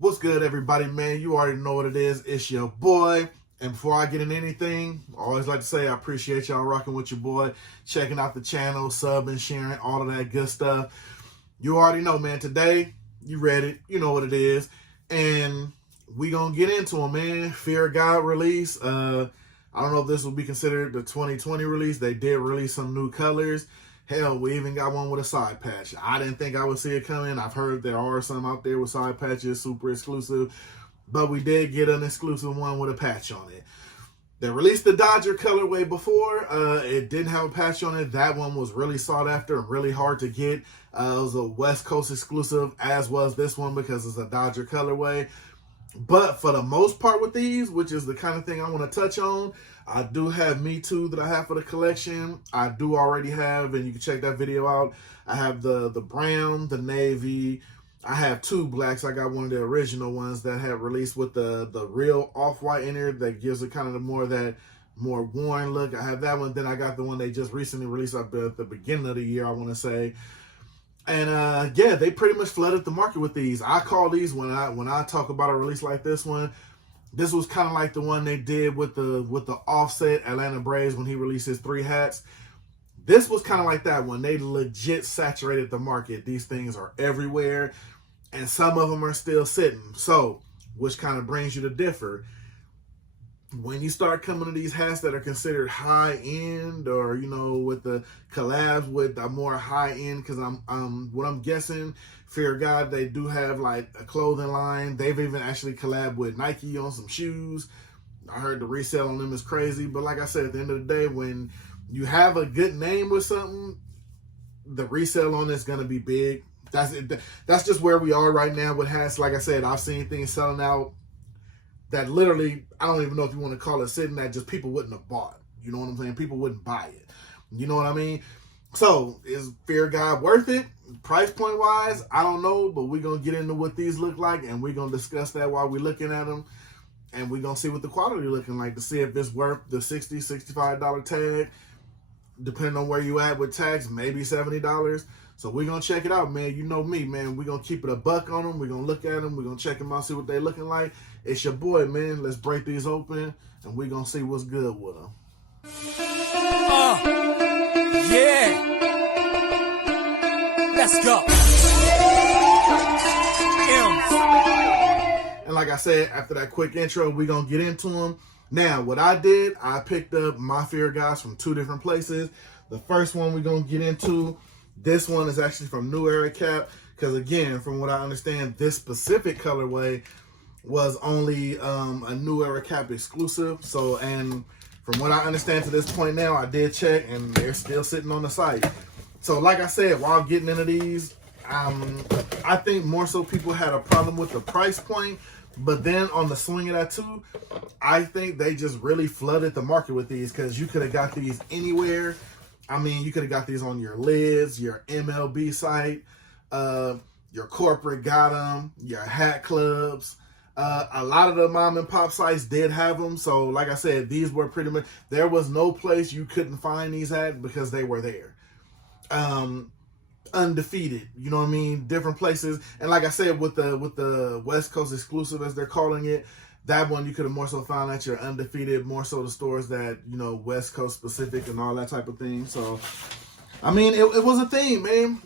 What's good, everybody, man? You already know what it is. It's your boy. And before I get into anything, I always like to say I appreciate y'all rocking with your boy, checking out the channel, subbing, sharing, all of that good stuff. You already know, man. Today, you read it. You know what it is. And we gonna get into them, man. Fear of God release. I don't know if this will be considered the 2020 release. They did release some new colors. Hell, we even got one with a side patch. I didn't think I would see it coming. I've heard there are some out there with side patches, super exclusive. But we did get an exclusive one with a patch on it. They released the Dodger colorway before. It didn't have a patch on it. That one was really sought after and really hard to get. It was a West Coast exclusive, as was this one because it's a Dodger colorway. But for the most part with these, which is the kind of thing I want to touch on, I do have Me Too that I have for the collection. I do already have, and you can check that video out. I have the brown, the navy. I have two blacks. I got one of the original ones that had released with the real off-white in there that gives it kind of that more worn look. I have that one. Then I got the one they just recently released at the beginning of the year, I want to say. And yeah, they pretty much flooded the market with these. I call these, when I talk about a release like this one, this was kind of like the one they did with the Offset Atlanta Braves when he released his 3 hats. This was kind of like that one. They legit saturated the market. These things are everywhere, and some of them are still sitting. So, which kind of brings you to differ. When you start coming to these hats that are considered high end, or with the collabs with the more high end, because what I'm guessing, Fear of God, they do have like a clothing line. They've even actually collabed with Nike on some shoes. I heard the resale on them is crazy, but like I said, at the end of the day, when you have a good name with something, the resale on it's gonna be big. That's it. That's just where we are right now with hats. Like I said, I've seen things selling out that literally, I don't even know if you want to call it sitting, that just people wouldn't have bought. You know what I'm saying? People wouldn't buy it. You know what I mean? So, is Fear of God worth it? Price point wise, I don't know, but we're going to get into what these look like, and we're going to discuss that while we're looking at them, and we're going to see what the quality looking like to see if it's worth the $60, $65 tag, depending on where you at with tax, maybe $70. So we're going to check it out, man. You know me, man. We're going to keep it a buck on them. We're going to look at them. We're going to check them out, see what they looking like. It's your boy, man. Let's break these open, and we're going to see what's good with them. Yeah. Let's go. And like I said, after that quick intro, we're going to get into them. Now, what I did, I picked up my Fear of Gods from 2 different places. The first one we're going to get into, this one is actually from New Era Cap, because again, from what I understand, this specific colorway was only a New Era Cap exclusive. So, and from what I understand to this point now, I did check, and they're still sitting on the site. So, like I said, while getting into these, I think more so people had a problem with the price point. But then on the swing of that too, I think they just really flooded the market with these, because you could have got these anywhere. I mean, you could have got these on your lids, your MLB site, your corporate got them, your hat clubs. A lot of the mom and pop sites did have them. So like I said, these were pretty much, there was no place you couldn't find these at because they were there. Undefeated, you know what I mean? Different places. And like I said, with the West Coast exclusive, as they're calling it, that one you could have more so found at your Undefeated, more so the stores that, West Coast specific and all that type of thing. So, I mean, it was a thing, man.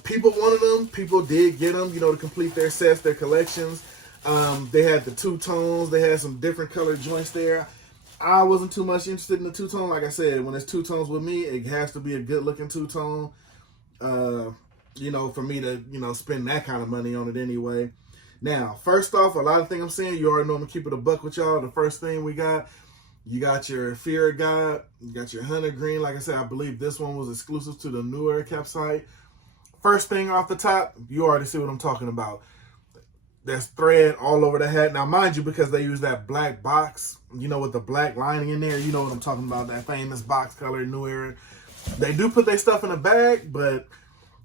People wanted them. People did get them, to complete their sets, their collections. They had the 2-tones. They had some different colored joints there. I wasn't too much interested in the 2-tone. Like I said, when it's 2-tones with me, it has to be a good-looking 2-tone. For me to, spend that kind of money on it anyway. Now, first off, a lot of things I'm saying, you already know I'm going to keep it a buck with y'all. The first thing you got your Fear of God, you got your Hunter Green. Like I said, I believe this one was exclusive to the New Era Cap site. First thing off the top, you already see what I'm talking about. There's thread all over the hat. Now, mind you, because they use that black box, with the black lining in there, you know what I'm talking about, that famous box color, New Era. They do put their stuff in a bag, but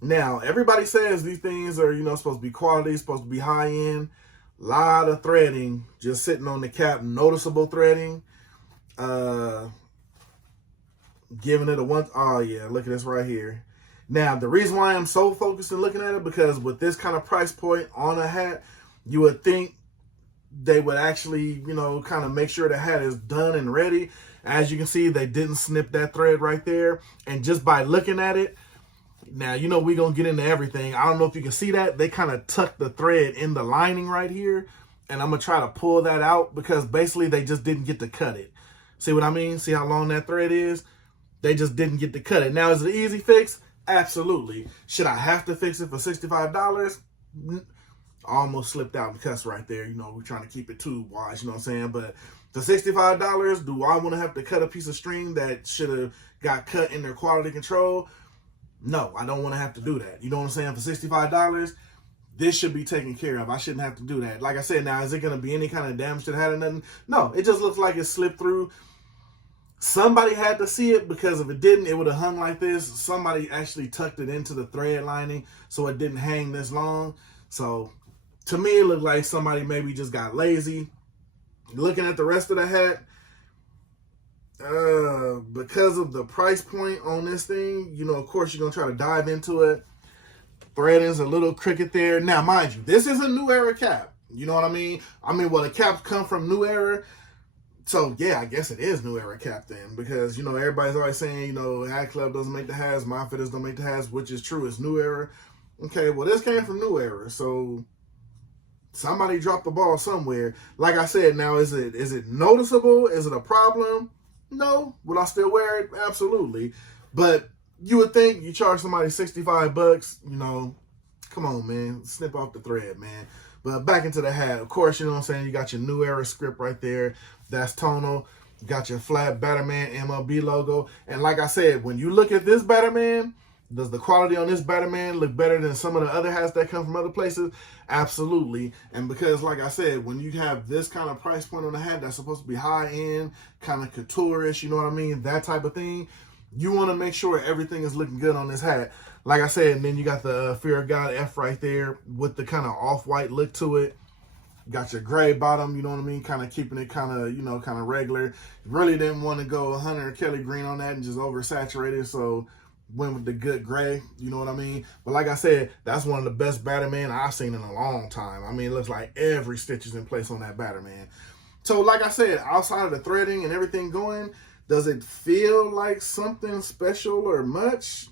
now everybody says these things are, supposed to be quality, supposed to be high end. Lot of threading just sitting on the cap, noticeable threading. Giving it a one. Oh yeah, look at this right here. Now, the reason why I'm so focused on looking at it, because with this kind of price point on a hat, You would think they would actually, kind of make sure the hat is done and ready. As you can see, they didn't snip that thread right there. And just by looking at it, now, we're going to get into everything. I don't know if you can see that. They kind of tucked the thread in the lining right here. And I'm going to try to pull that out because basically they just didn't get to cut it. See what I mean? See how long that thread is? They just didn't get to cut it. Now, is it an easy fix? Absolutely. Should I have to fix it for $65? Almost slipped out the cuss right there. We're trying to keep it tube wise, you know what I'm saying? But for $65, do I want to have to cut a piece of string that should have got cut in their quality control? No, I don't want to have to do that. You know what I'm saying? For $65, this should be taken care of. I shouldn't have to do that. Like I said, now, is it going to be any kind of damage to the hat or nothing? No, it just looks like it slipped through. Somebody had to see it because if it didn't, it would have hung like this. Somebody actually tucked it into the thread lining so it didn't hang this long. So to me, it looked like somebody maybe just got lazy. Looking at the rest of the hat, because of the price point on this thing, of course, you're going to try to dive into it. Threading's a little crooked there. Now, mind you, this is a New Era cap. You know what I mean? Well, the caps come from New Era. So, yeah, I guess it is New Era cap then. Because, everybody's always saying, Hat Club doesn't make the hats, My Fitters don't make the hats, which is true. It's New Era. Okay, well, this came from New Era. So somebody dropped the ball somewhere. Like I said, now, is it noticeable? Is it a problem? No. Would I still wear it? Absolutely. But you would think you charge somebody $65, come on, man. Snip off the thread, man. But back into the hat. Of course, you know what I'm saying? You got your New Era script right there. That's tonal. You got your flat Batterman MLB logo. And like I said, when you look at this Batterman, does the quality on this Batterman look better than some of the other hats that come from other places? Absolutely. And because, like I said, when you have this kind of price point on a hat that's supposed to be high-end, kind of couture-ish, you know what I mean? That type of thing. You want to make sure everything is looking good on this hat. Like I said, and then you got the Fear of God F right there with the kind of off-white look to it. Got your gray bottom, you know what I mean? Kind of keeping it kind of regular. Really didn't want to go Hunter Kelly green on that and just oversaturate it, so went with the good gray, you know what I mean? But like I said, that's one of the best Batterman I've seen in a long time. It looks like every stitch is in place on that Batterman. So like I said, outside of the threading and everything going, does it feel like something special or much?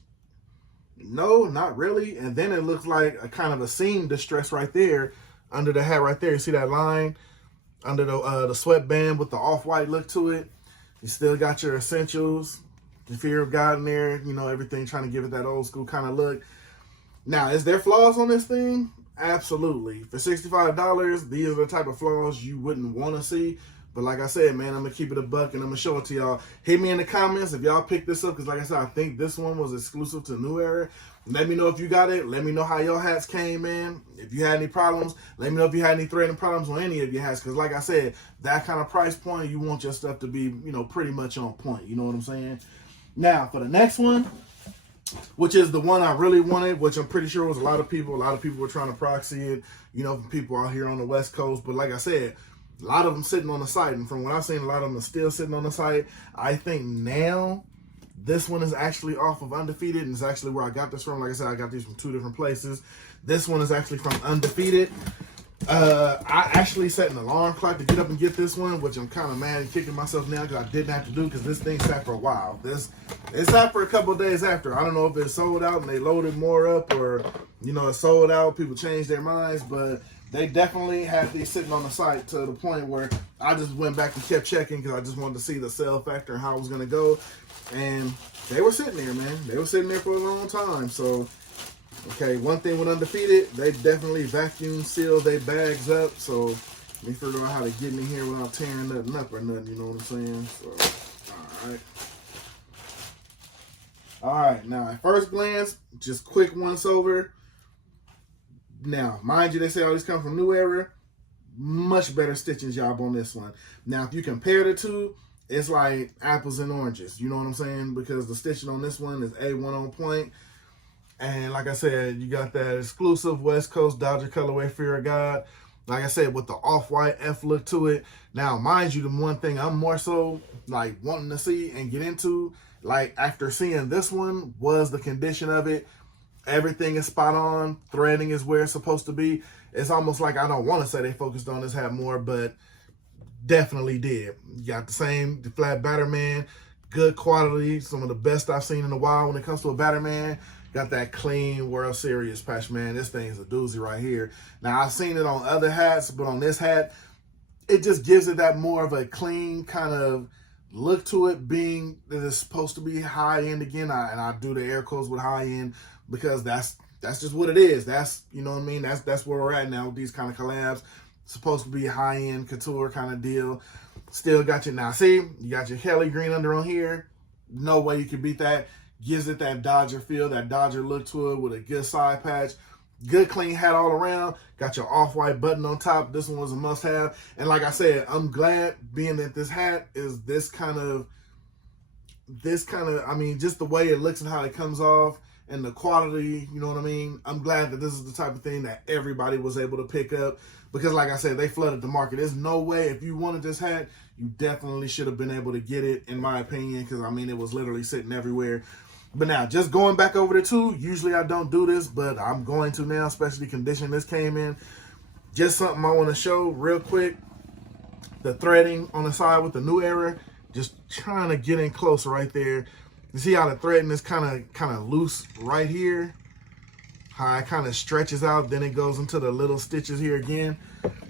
No, not really. And then it looks like a kind of a seam distress right there under the hat right there. You see that line under the sweatband with the off-white look to it? You still got your essentials, the Fear of God in there, everything trying to give it that old school kind of look. Now, is there flaws on this thing? Absolutely. For $65, these are the type of flaws you wouldn't want to see. But like I said, man, I'm going to keep it a buck and I'm going to show it to y'all. Hit me in the comments if y'all picked this up because like I said, I think this one was exclusive to New Era. Let me know if you got it. Let me know how your hats came in. If you had any problems, let me know if you had any threading problems on any of your hats. Because like I said, that kind of price point, you want your stuff to be, pretty much on point. You know what I'm saying? Now, for the next one, which is the one I really wanted, which I'm pretty sure was a lot of people were trying to proxy it, from people out here on the West Coast. But like I said, a lot of them sitting on the site. And from what I've seen, a lot of them are still sitting on the site. I think now this one is actually off of Undefeated, and it's actually where I got this from. Like I said, I got these from 2 different places. This one is actually from Undefeated. I actually set an alarm clock to get up and get this one, which I'm kind of mad and kicking myself now because I didn't have to do because this thing sat for a while. It sat for a couple of days after. I don't know if it sold out and they loaded more up or, it sold out, people changed their minds, but they definitely had these sitting on the site to the point where I just went back and kept checking because I just wanted to see the sell factor and how it was going to go. And they were sitting there, man. They were sitting there for a long time. So, okay, one thing with Undefeated, they definitely vacuum seal their bags up. So, let me figure out how to get in here without tearing nothing up or nothing, you know what I'm saying? So, alright. Alright, now at first glance, just quick once over. Now, mind you, they say all these come from New Era. Much better stitching job on this one. Now, if you compare the two, it's like apples and oranges. You know what I'm saying? Because the stitching on this one is A1 on point. And like I said, you got that exclusive West Coast Dodger colorway Fear of God. Like I said, with the off-white F look to it. Now, mind you, the one thing I'm more so like wanting to see and get into, like after seeing this one, was the condition of it. Everything is spot on. Threading is where it's supposed to be. It's almost like I don't want to say they focused on this hat more, but definitely did. You got the flat Batterman, good quality, some of the best I've seen in a while when it comes to a Batterman. Got that clean World Series patch, man. This thing's a doozy right here. Now, I've seen it on other hats, but on this hat, it just gives it that more of a clean kind of look to it, being that it's supposed to be high end again. And I do the air quotes with high end because that's just what it is. That's, you know what I mean? That's where we're at now with these kind of collabs. It's supposed to be a high end couture kind of deal. Still got your, now see, you got your Kelly green under on here. No way you can beat that. Gives it that Dodger feel, that Dodger look to it with a good side patch. Good clean hat all around. Got your off-white button on top. This one was a must-have. And like I said, I'm glad being that this hat is this kind of, I mean, just the way it looks and how it comes off and the quality, you know what I mean? I'm glad that this is the type of thing that everybody was able to pick up because like I said, they flooded the market. There's no way, if you wanted this hat, you definitely should have been able to get it, in my opinion, because I mean, it was literally sitting everywhere. But now, just going back over the two, usually I don't do this, but I'm going to now, especially condition this came in. Just something I want to show real quick. The threading on the side with the New Era, just trying to get in close right there. You see how the threading is kind of loose right here? How it kind of stretches out, then it goes into the little stitches here again.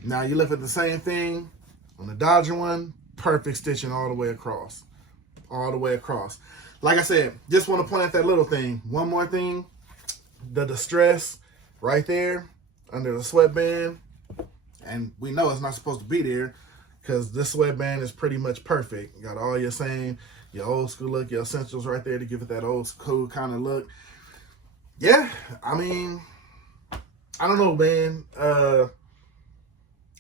Now you look at the same thing on the Dodger one, perfect stitching all the way across. All the way across. Like I said, just want to point out that little thing. One more thing, the distress right there under the sweatband. And we know it's not supposed to be there because this sweatband is pretty much perfect. You got all your same, your old school look, your essentials right there to give it that old school kind of look. Yeah, I mean, I don't know, man.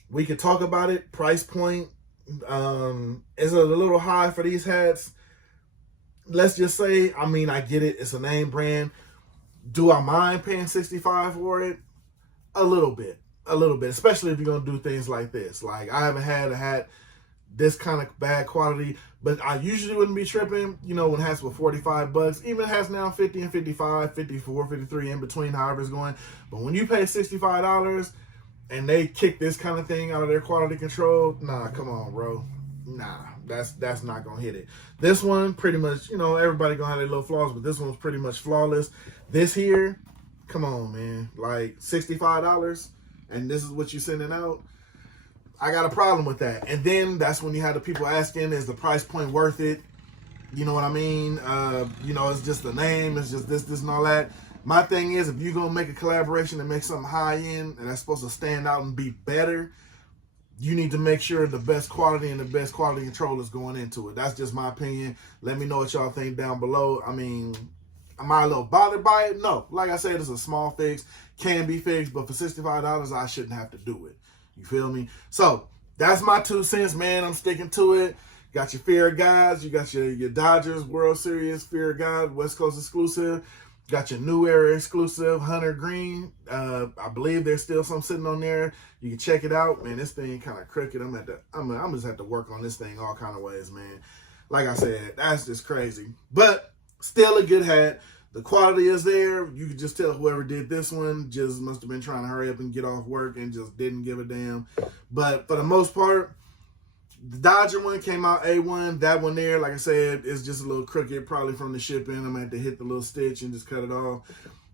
We could talk about it. Price point is a little high for these hats. Let's just say, I mean, I get it. It's a name brand. Do I mind paying $65 for it? A little bit, especially if you're going to do things like this. Like, I haven't had a hat this kind of bad quality, but I usually wouldn't be tripping, you know, when hats were $45, even hats now 50 and 55, 54, 53, in between, however it's going. But when you pay $65 and they kick this kind of thing out of their quality control, nah, come on, bro. Nah, that's not gonna hit it. This one, pretty much, you know, everybody gonna have their little flaws, but this one's pretty much flawless. This here, come on, man, like $65, and this is what you're sending out. I got a problem with that. And then that's when you have the people asking, is the price point worth it? You know what I mean? You know, it's just the name, it's just this, and all that. My thing is, if you're gonna make a collaboration and make something high end and that's supposed to stand out and be better, you need to make sure the best quality and the best quality control is going into it. That's just my opinion. Let me know what y'all think down below. I mean, am I a little bothered by it? No. Like I said, it's a small fix. Can be fixed, but for $65, I shouldn't have to do it. You feel me? So, that's my 2 cents, man. I'm sticking to it. Got your Fear of Gods. You got your Dodgers World Series Fear of God West Coast exclusive. Got your New Era exclusive Hunter Green. I believe there's still some sitting on there. You can check it out. Man, this thing kind of crooked. I'm just have to work on this thing all kind of ways, man. Like I said, that's just crazy. But still a good hat. The quality is there. You can just tell whoever did this one just must have been trying to hurry up and get off work and just didn't give a damn. But for the most part, the Dodger one came out A1. That one there, like I said, is just a little crooked, probably from the shipping. I'm going to have to hit the little stitch and just cut it off.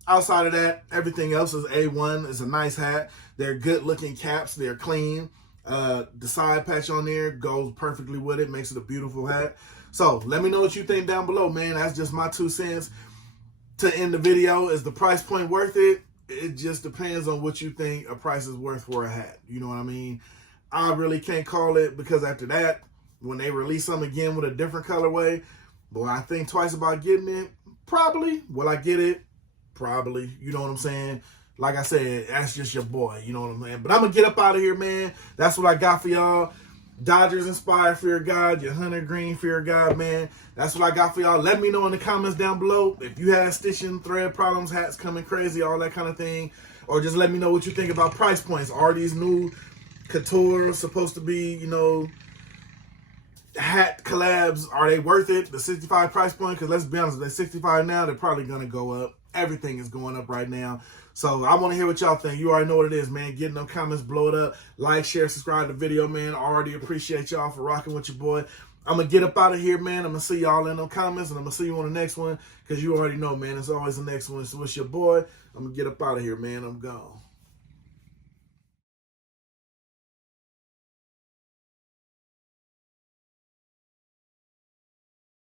Outside of that, everything else is A1. It's a nice hat. They're good-looking caps. They're clean. The side patch on there goes perfectly with it. Makes it a beautiful hat. So, let me know what you think down below, man. That's just my 2 cents. To end the video, is the price point worth it? It just depends on what you think a price is worth for a hat. You know what I mean? I really can't call it because after that, when they release them again with a different colorway, boy, I think twice about getting it. Probably. Will I get it? Probably. You know what I'm saying? Like I said, that's just your boy. You know what I'm saying? But I'm going to get up out of here, man. That's what I got for y'all. Dodgers inspired Fear of God, your Hunter Green Fear of God, man. That's what I got for y'all. Let me know in the comments down below if you had stitching, thread problems, hats coming crazy, all that kind of thing. Or just let me know what you think about price points. Are these new couture supposed to be, you know, hat collabs? Are they worth it? The 65 price point? Because let's be honest, if they're 65 now, they're probably going to go up. Everything is going up right now. So I want to hear what y'all think. You already know what it is, man. Get in them comments, blow it up. Like, share, subscribe to the video, man. I already appreciate y'all for rocking with your boy. I'm going to get up out of here, man. I'm going to see y'all in them comments, and I'm going to see you on the next one because you already know, man. It's always the next one. So it's your boy. I'm going to get up out of here, man. I'm gone.